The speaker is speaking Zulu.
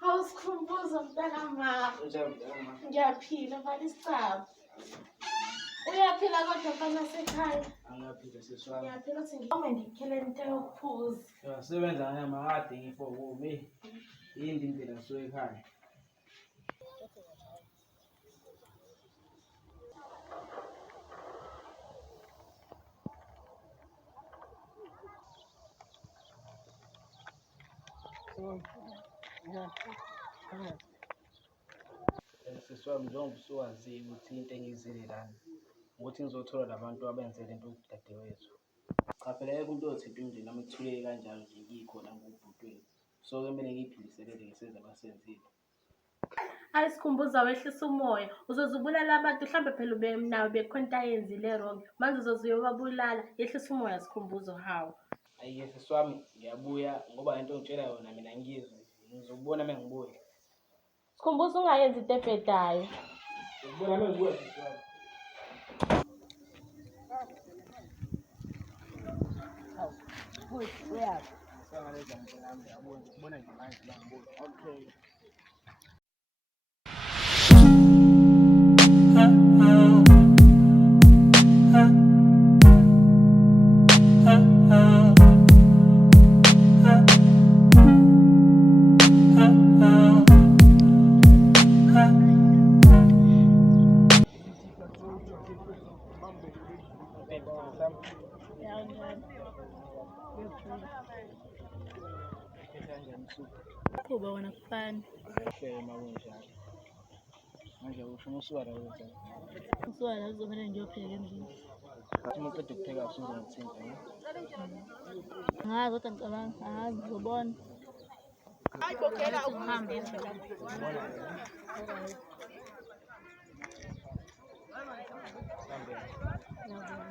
Hawu, Sikhumbuzo mntakama. Ngiyaphila mali isicaba. Uyaphila kodwa mfana wasekhaya? Angiyaphila sisi wami. Ngiyaphila ukuthi ngihamba ngikhelele into yokuphuza. Sebenza ngama kade ngifokome. Yini indlela ngisuke ekhaya. Sisi wami njengoba usuwaziyo ukuthi into engiyizile lana ukuthi ngizothola labantu abenze lento dadewethu. Cha phela yeke umuntu othi into nje nami ekuthuleke kanjalo nje ngikhona ngubhutweni. So kumele ngiyiphindiselele ngeseza abasenzile. Hayi Sikhumbuzo wehlisa umoya. Uzozubulala abantu mhlambe phela nawe bekhona into ayenzile wrong. Manje uzozuyobabulala. Yehlisa umoya Sikhumbuzo hawu. Ayi sisi wami ngiyabuya ngoba lento ngitshela yona mina ngiyizwe. Ngizokubona mengibuya. Sikhumbuzo ungayenzi into ebhedayo. Ngizokubona mengibuya sisi wami. Uyaphi? Sangaleza ngempela nami ngiyabona ngibona nje manje la ngibuya. Okay. Kuba wona kufana. Shema kunjalo. Manje usho umusuka la wethu. Usuka la uzomela ngiyopheka endlini. Uma uqeda ukupheka usuzongithinta ne? Ngazi kodwa ngicabanga, angazi uzobona. Ngihambe endlini. Ngiyabona.